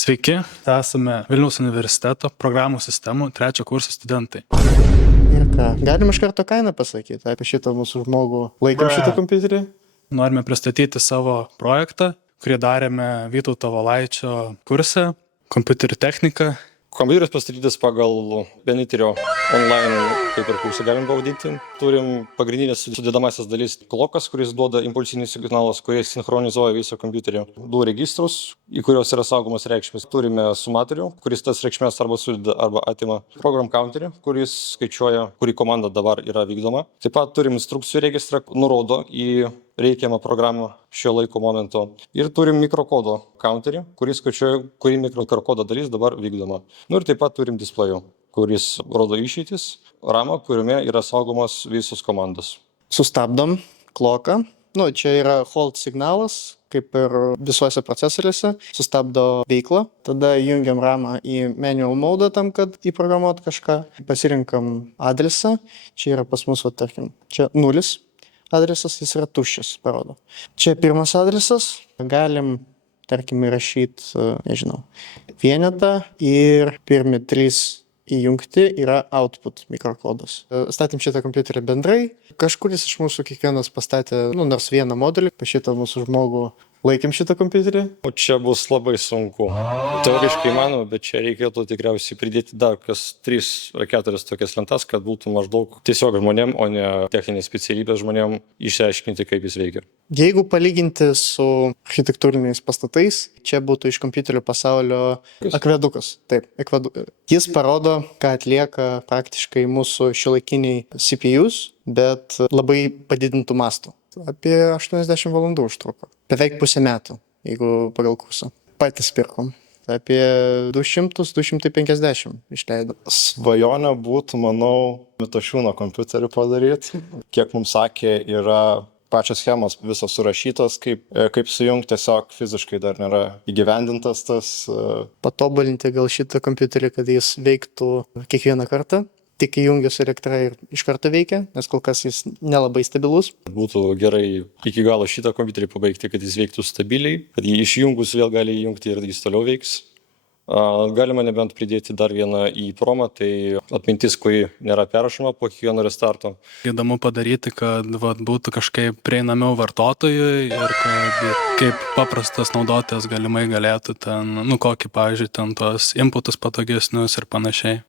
Sveiki, esame Vilniaus universiteto programų sistemų 3 kurso studentai. Ir ką, galim iš karto kainą pasakyti apie šitą mūsų žmogų. Laikom šitą kompiuterį? Norime pristatyti savo projektą, kurį darėme Vytauto Valaičio kurse kompiuterių technika. Kompiuteris pastatytas pagal Beniterio online, kaip ir kursą galim pavadinti. Turim pagrindinės sudedamasias dalis klokas, kuris duoda impulsinį signalus, kurie sinchronizuoja visą kompiuterį. 2 registrus, į kuriuos yra saugomas reikšmės. Turime sumatorių, kuris tas reikšmės arba sudeda arba atima. Program counterį, kuris skaičiuoja, kuri komanda dabar yra vykdoma. Taip pat turim instrukcijų registrą, nurodo į reikiamą programą šio laiko momento. Ir turim mikrokodo counterį, kuris skaičiuoja, kuri mikrokodo dalis dabar vykdoma. Ir taip pat turim displejų, kuris rodo išeitis, ramą, kuriame yra saugomos visos komandos. Sustabdom kloką. Čia yra hold signalas, kaip ir visuose procesoriuose. Sustabdo veiklą. Tada jungiam ramą į manual mode tam, kad įprogramuot kažką. Pasirinkam adresą. Čia yra pas mus, tarkim, čia 0. Adresas, jis yra tuščias, parodo. Čia pirmas adresas, galim, tarkim, įrašyti, vienetą ir pirmi 3 įjungti yra output mikrokodas. Statėm šitą kompiuterį bendrai, kažkuris iš mūsų kiekvienas pastatė, nors vieną modulį, pa šitą mūsų žmogų laikėm šitą kompiuterį. O čia bus labai sunku. Teoriškai įmanoma, bet čia reikėtų tikriausiai pridėti dar 3 ar 4 tokias lentas, kad būtų maždaug tiesiog žmonėm, o ne techninės specialybės žmonėm išsiaiškinti, kaip jis veikia. Jeigu palyginti su architektūriniais pastatais, čia būtų iš kompiuterių pasaulio akvedukas. Taip, jis parodo, ką atlieka praktiškai mūsų šiuolaikiniai CPUs, bet labai padidintų mastų. Apie 80 valandų užtruko. Beveik pusę metų, jeigu pagal kursą. Patys pirkom. Apie 200-250 išleido. Svajonė būtų, manau, Mitašiūno kompiuterį padaryti. Kiek mums sakė, yra pačios schemos visos surašytos, kaip sujungti, tiesiog fiziškai dar nėra įgyvendintas tas. Patobulinti gal šitą kompiuterį, kad jis veiktų kiekvieną kartą. Tik įjungius elektrą ir iš karto veikia, nes kol kas jis nelabai stabilus. Būtų gerai iki galo šitą kompiuterį pabaigti, kad jis veiktų stabiliai, kad jį išjungus vėl gali įjungti ir jis toliau veiks. Galima nebent pridėti dar vieną įpromą, tai atmintis, kuri nėra perrašoma po kiekvieno restarto. Įdomu padaryti, kad būtų kažkaip prieinamiau vartotojui ir kad kaip paprastas naudotojas galimai galėtų ten, kokį, pavyzdžiui, ten tuos inputus patogesnius ir panašiai.